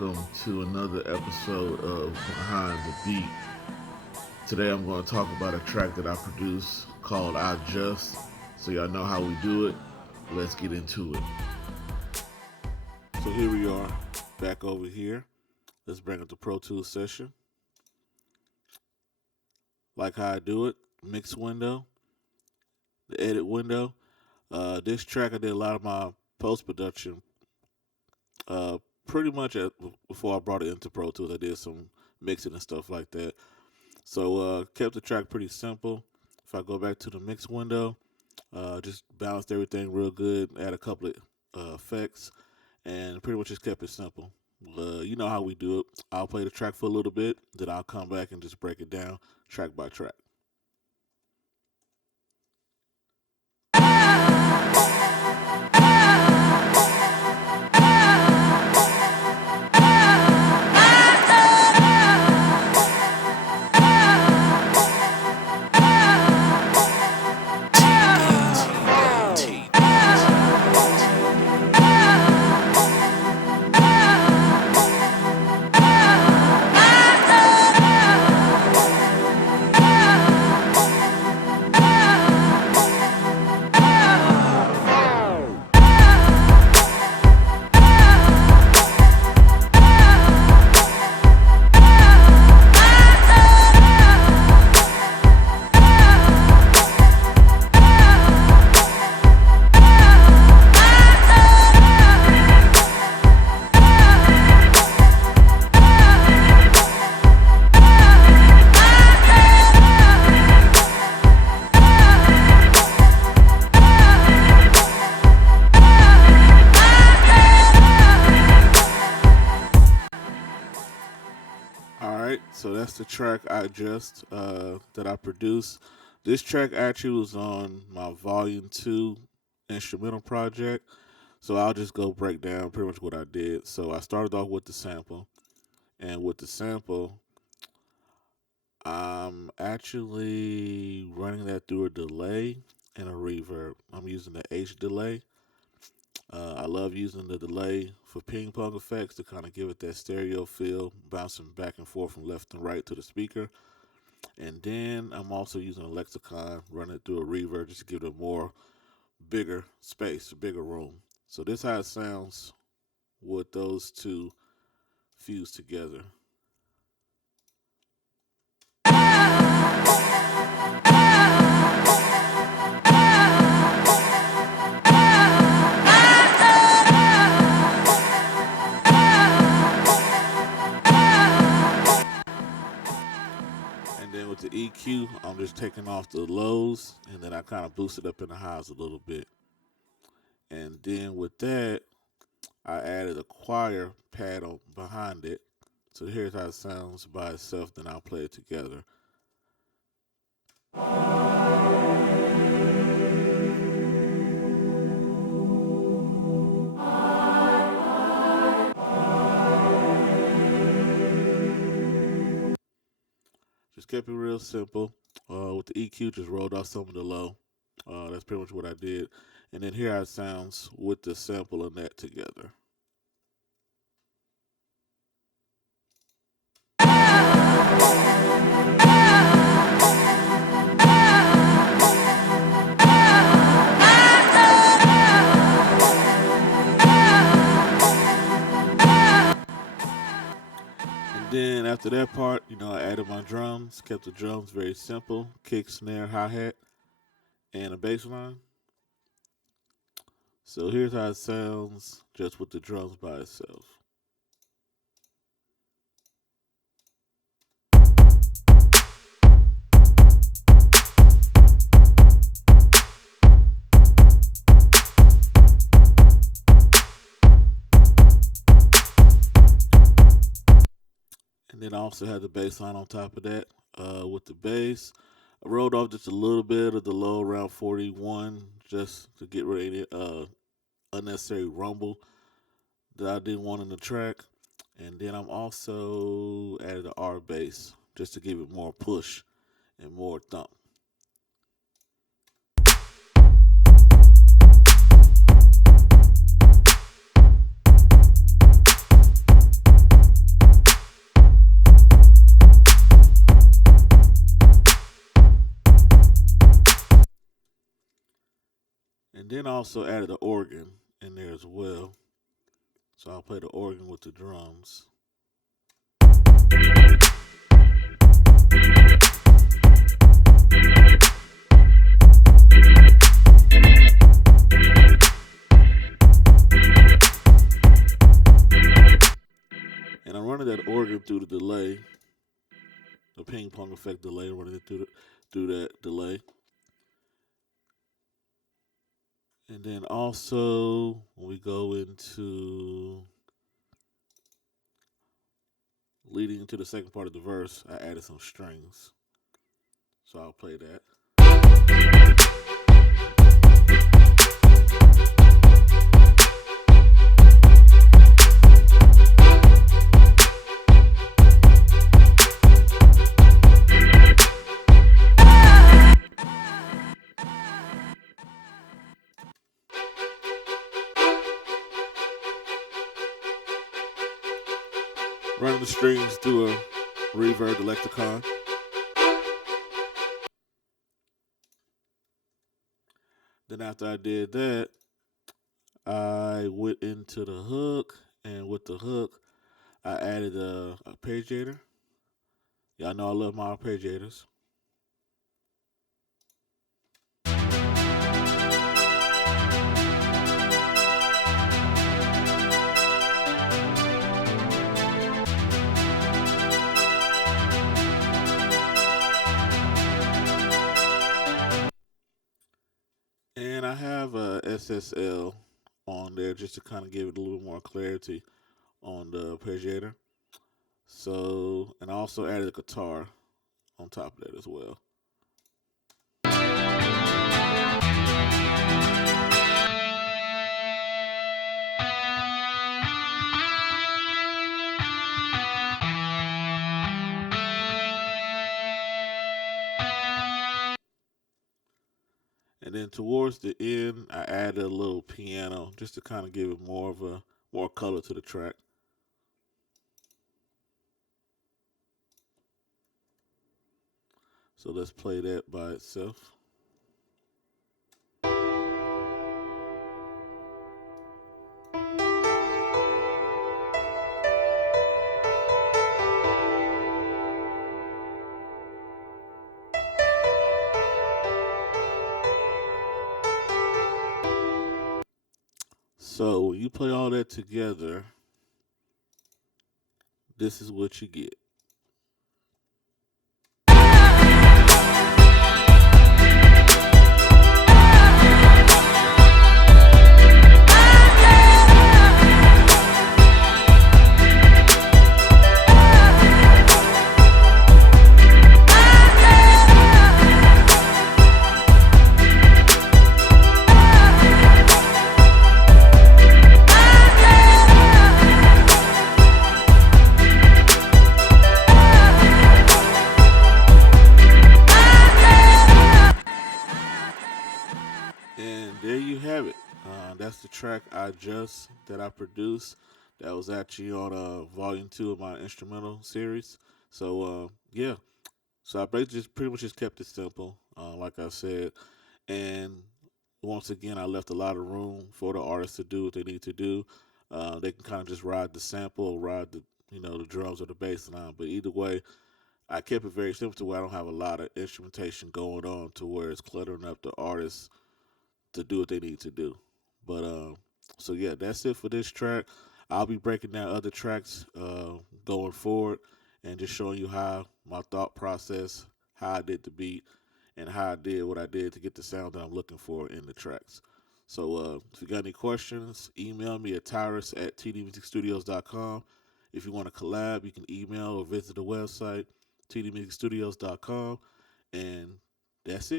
welcome to another episode of Behind the Beat. Today I'm going to talk about a track that I produced called I Just. So y'all know how we do it. Let's get into it. So here we are, back over here. Let's bring up the Pro Tools session. Like how I do it, mix window, the edit window. This track I did a lot of my post-production uh, pretty much before I brought it into Pro Tools. I did some mixing and stuff like that. So kept the track pretty simple. If I go back to the mix window, just balanced everything real good, add a couple of effects, and pretty much just kept it simple. You know how we do it. I'll play the track for a little bit, then I'll come back and just break it down track by track. Alright, so that's the track I just that I produced. This track actually was on my Volume 2 instrumental project. So I'll just go break down pretty much what I did. So I started off with the sample. And with the sample, I'm actually running that through a delay and a reverb. I'm using the H delay. I love using the delay for ping pong effects to kind of give it that stereo feel, bouncing back and forth from left and right to the speaker. And then I'm also using a Lexicon, running it through a reverb just to give it a more bigger space, a bigger room. So this is how it sounds with those two fused together. And then with the EQ, I'm just taking off the lows, and then I kind of boost it up in the highs a little bit. And then with that, I added a choir pad behind it. So here's how it sounds by itself, then I'll play it together. Just kept it real simple. With the EQ, just rolled off some of the low. That's pretty much what I did. And then here how it sounds with the sample and that together. And then after that part, I added my drums, kept the drums very simple, kick, snare, hi-hat, and a bass line. So here's how it sounds just with the drums by itself. And then I also had the bass line on top of that. With the bass, I rolled off just a little bit of the low around 41 just to get rid of any unnecessary rumble that I didn't want in the track. And then I'm also added the R bass just to give it more push and more thump. And then I also added the organ in there as well. So I'll play the organ with the drums. And I'm running that organ through the delay, the ping pong effect delay, running it through that delay. And then also, when we go into leading into the second part of the verse, I added some strings. So I'll play that. Running the strings through a reverb lexicon. Then after I did that, I went into the hook, and with the hook, I added a arpeggiator. Y'all know I love my arpeggiators. And I have a SSL on there just to kind of give it a little more clarity on the arpeggiator. So, and I also added a guitar on top of that as well. And then towards the end, I added a little piano just to kind of give it more color to the track. So let's play that by itself. So when you play all that together, this is what you get. And there you have it. That's the track that I produced. That was actually on volume 2 of my instrumental series. So yeah, so I basically just pretty much just kept it simple, like I said. And once again, I left a lot of room for the artists to do what they need to do. They can kind of just ride the sample, ride the drums or the bass line. But either way, I kept it very simple to where I don't have a lot of instrumentation going on to where it's cluttering up the artists to do what they need to do. But so yeah, that's it for this track. I'll be breaking down other tracks going forward and just showing you how my thought process, how I did the beat, and how I did what I did to get the sound that I'm looking for in the tracks. So if you got any questions, email me at tyrus@tdmusicstudios.com. If you want to collab, you can email or visit the website, tdmusicstudios.com. And that's it.